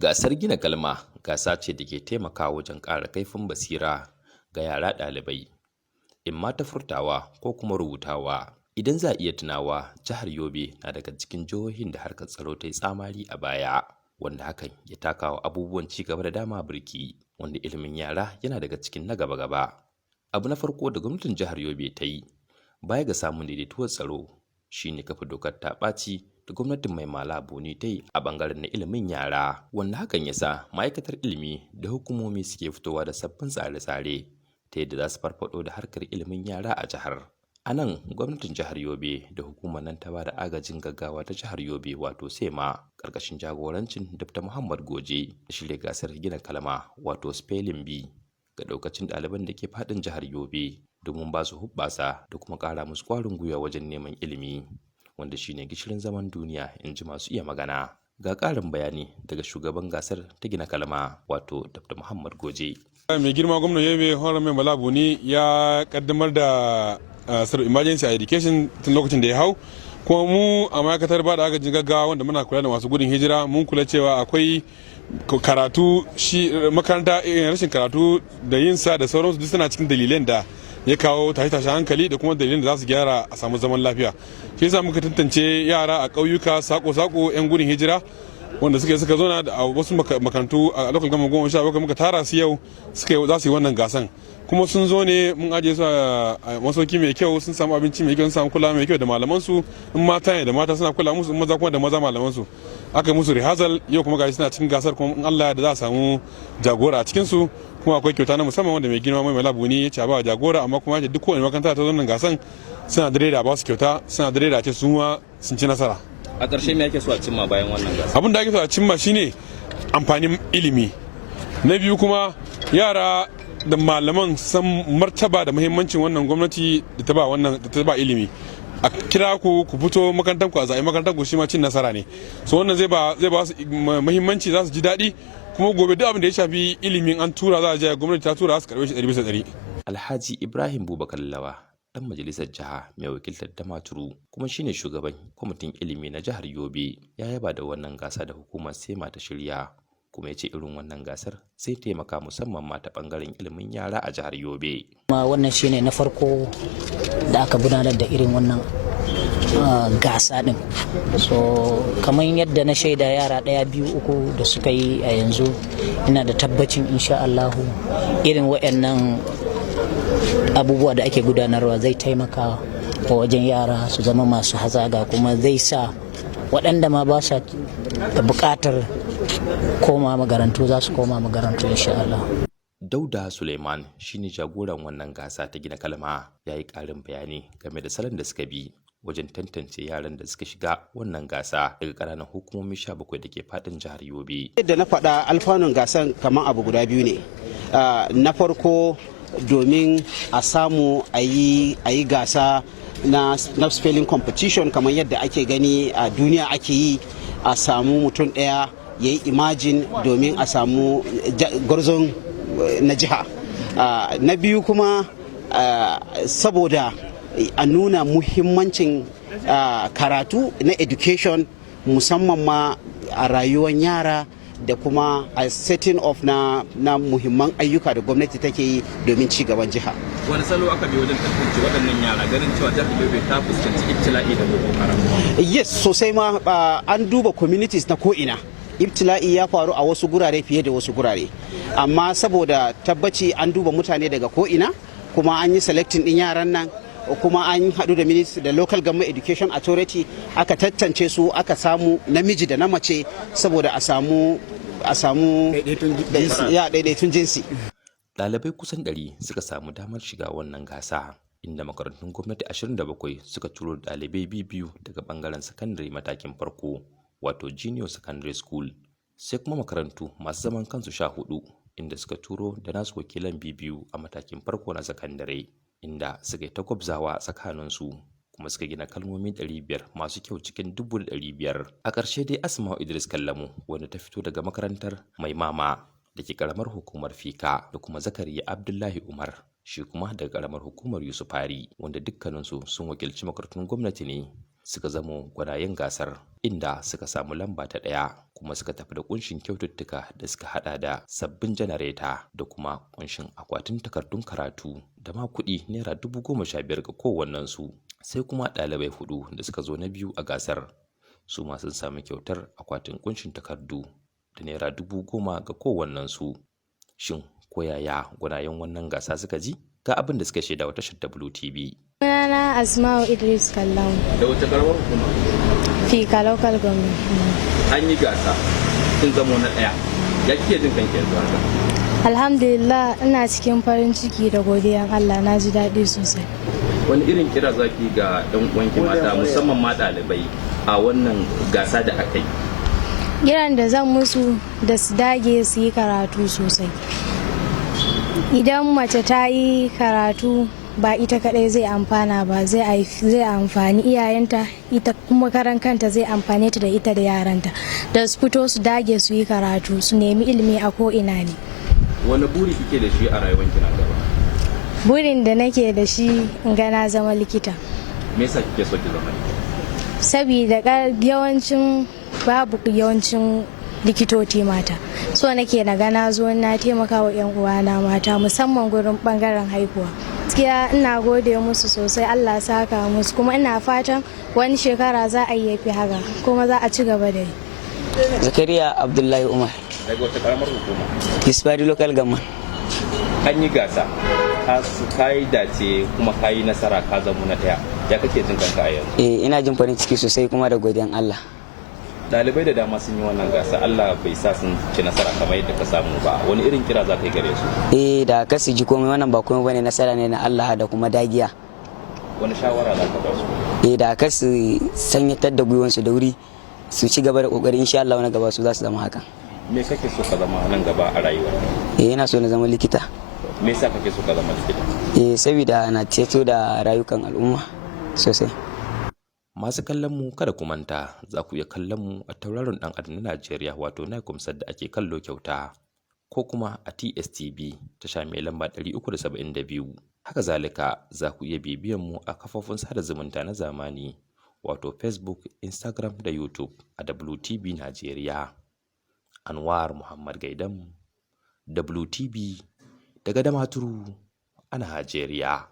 Gasar gina kalma gasa ce da ke taimakawa wajen ƙara kaifin basira ga yara ɗalibai, in ma ta furtawa ko kuma rubutawa. Idan za a iya tunawa, jihar Yobe na daga cikin jihohin da harkar tsaro ta yi tsamari a baya, wanda hakan ya takawa abubuwan ci gaba da dama birki, wanda ilimin yara yana daga cikin na gaba-gaba. Abu na farko da gwamnatin jihar Yobe ta yi, baya ga samun daidaituwar tsaro, shine kafa dokar ta ɓaci da gwamnatin mai malabu ne ta yi a ɓangaren na ilimin yara, wanda hakan ya sa ma'aikatar ilimi da hukumomi suke fitowa da sabbin tsare-tsare ta yadda za su farfaɗo da harkar ilimin yara a jihar. A nan gwamnatin jihar Yobe da hukumar nan ta ba da agajin gaggawa ta jihar Yobe wato SEMA ƙarƙashin jagorancin Dr. Muhammad Goje da shirya gasar gina kalma wato spelling bee ga ɗaukacin ɗaliban da ke faɗin jihar Yobe domin ba su hubbasa da kuma ƙara musu ƙwarin gwiwa wajen neman ilimi, wanda shine gishirin zaman duniya, in ji masu iya magana. Ga ƙarin bayani daga shugaban gasar ta gina kalma wato Dr. Muhammad Goje. Mai girma gwamnan Yobe Honorable Malabu ne ya kaddamar da sort of emergency education tun lokacin da ya hau, kuma mu a ma'aikatar ba da agajin gaggawa wanda muna kula da masu gudun hijira mun kula cewa akwai karatu shi makaranta rashin karatu da yin sa da sauransu duk suna cikin dalilan da ya kawo tashe-tashen hankali da kuma dalilan da za su gyara a samu zaman lafiya. Shi yasa muka tantance yara a ƙauyuka sako-sako 'yan gudun hijira wanda suka zauna a wasu makarantu a lokacin gama 17 muka tara su yau za su yi wannan gasan, kuma sun zo ne mun ajiye su a masauki mai kyau, sun samu abinci mai kyau, sun samu kula mai kyau da malamansu, in mata ne da mata suna kula musu, in maza kuma da maza malamansu. Aka yi musu rehearsal yau kuma gashi suna cikin gasar, kuma in Allah da za a samu jagora a cikin su, kuma akwai kyauta na musamman wanda mai girma mai malabu ne ya ce ba jagora, amma kuma duk kowane makaranta ta zo nan gasan suna da a ba su kyauta, suna da a ce su ma sun ci nasara. A ƙarshe me ake so a cimma bayan wannan gasa? Abin da ake so a cimma shine amfanin ilimi. Na biyu kuma yara da malaman san martaba da muhimmancin wannan gwamnati da ta ba ilimi. A kira ku fito makarantar ku a zaɓi makarantar ku shi ma cin nasara ne. So wannan zai ba su muhimmanci, za su ji daɗi, kuma gobe duk abin da ya shafi ilimin an tura za a je gwamnati ta tura su karɓe shi 100%. Alhaji Ibrahim Bubakar Lawa, dan majalisar jiha mai wakiltar Damaturu kuma shine shugaban kwamitin ilimi na jihar Yobe, ya yaba da wannan gasa da hukumar SEMA ta shirya, kuma ya ce irin wannan gasar zai taimaka musamman ma ta bangaren ilimin yara a jihar Yobe. Wannan shine na farko da aka gudanar da irin wannan gasa din, so kamar yadda na shaida yara 1, 2, 3 da suka yi a yanzu, ina da tabbacin insha Allahu irin waɗannan abubuwa da ake gudanarwa zai taimaka wa wajen yara su zama masu hazaga, kuma zai sa waɗanda ma ba sa da buƙatar koma makarantu za su koma makarantu insha Allah. Dauda Suleiman shine jagoran wannan gasa ta gina kalma, ya yi ƙarin bayani game da salon da suka bi wajen tantance yaran da suka shiga wannan gasa daga ƙananan hukumomi 17 da ke faɗin jihar Yobe. Yadda na faɗa, alfanun gasan kamar abu guda biyu ne. Na farko domin a samu a yi gasa na spelling competition kamar yadda ake gani a duniya ake yi, a samu mutum ɗaya ya yi imagine domin a samu gwarzon na jiha. Na biyu kuma saboda a nuna muhimmancin karatu na education musamman ma a rayuwar yara, da kuma a setting of na muhimman ayyuka da gwamnati take yi domin ci gaban jiha. Wani salo aka bi wajen tantance waɗannan yara ganin cewa jihar Yobe ta fuskanci ibtila'i da Boko Haram? Yes, sosai ma an duba communities na ko'ina. Ibtila'i ya faru a wasu gurare fiye da wasu gurare, amma saboda tabbaci an duba mutane daga ko'ina, kuma an yi selecting ɗin yaran nan, kuma an haɗu da ministry da local government education authority aka tantance su, aka samu namiji da na mace saboda a samu daidaitun jinsi. Ɗalibai kusan 100 suka samu damar shiga wannan gasa, inda makarantun gwamnati 27 suka turo ɗalibai biyu daga bangaren sakandare matakin farko wato junior secondary school, sai kuma makarantu masu zaman kansu 14 inda suka turo da nasu wakilan biyu a matakin farko na sakandare, inda suka yi ta gwabzawa tsakaninsu kuma suka gina kalmomi 500 masu kyau cikin 500. A ƙarshe dai Asma'u Idris Kallamu, wanda ta fito daga makarantar Mai Mama da ke ƙaramar hukumar Fika, da kuma Zakariya Abdullahi Umar, shi kuma daga ƙaramar hukumar Yusufari, wanda dukkaninsu sun wakilci makarantun gwamnati ne, suka zamo gwanayen gasar, inda suka samu lamba ta ɗaya kuma suka tafi da kunshin kyaututtuka da suka hada da sabbin janareta da kuma kunshin akwatin takardun karatu da ma kuɗi naira 15,000 ga kowannensu. Sai kuma ɗalibai 4 da suka zo na biyu a gasar, su ma sun sami kyautar akwatin kunshin takardu da naira 10,000 ga kowannensu. Shin ko yaya gwanayen wannan gasa suka ji? Ga abin da suka shaida wa tashar WTV. Sunana Asma'u Idris Kallamu. Da wata karamar hukuma? Fika local government. An yi gasa, sun zamo na ɗaya. Ya kike jin kanki yanzu haka? Alhamdulillah, ina cikin farin ciki da godiyan Allah, na ji daɗi sosai. Wani irin kira zaki ga ɗan uwanki mata musamman ma ɗalibai a wannan gasa da aka yi? Kiran da zan musu da su dage su yi karatu sosai. Idan mace ta yi karatu ba ita kadai zai amfana ba, zai amfani iyayenta, ita kuma karan kanta zai amfane ta da ita da yaranta, da su fito su dage su yi karatu, su nemi ilimi a ko ina ne. Wani buri kike da shi a rayuwanki na gaba? Burin da nake da shi in ga na zama likita. Me yasa kike so ki zama likita? Saboda yawancin likitoci mata, so nake na gana zo na taimaka wa 'yan uwana mata musamman gurin bangaren haihuwa. Gaskiya ina gode musu sosai, Allah saka musu, kuma ina fatan wani shekara za a yi yafi haka kuma za a ci gaba da yi. Zakariya Abdullahi Umar. Daga wata karamar hukuma? Kisfari local government. An yi gasa, ka yi dace kuma ka yi nasara, ka zama na ɗaya. Ya kake jin kanka a yanzu? Ina jin farin ciki sosai kuma da godiyan Allah. Ɗalibai da dama sun yi wannan gasa, Allah bai sa sun ci nasara kamar yadda ka samu ba. Wani irin kira za ka yi gare su? Da ka su ji komai, wannan ba komai bane, nasara ne na Allah da kuma dagiya. Wani shawara za ka ba su? Da ka su sanyatar da gwiwansu da wuri, su ci gaba da kokari, insha Allah wani gaba su za su zama haka. Me kake so ka zama nan gaba a rayuwar? Ina so na zama likita. Me yasa kake so ka zama likita? Saboda na ceto da rayukan al'umma sosai. Masu kallon mu kada ku manta, za ku iya kallon mu a tauraron dan adam na Najeriya wato Naikomsat da ake kallo kyauta, ko kuma a TSTV tasha mai lamba 372. Haka zalika za ku iya bibiyan mu a kafofin sada zumunta na zamani wato Facebook, Instagram da YouTube a WTV Najeriya. Anwar Muhammad Gaidam, WTV daga Damaturu a Najeriya.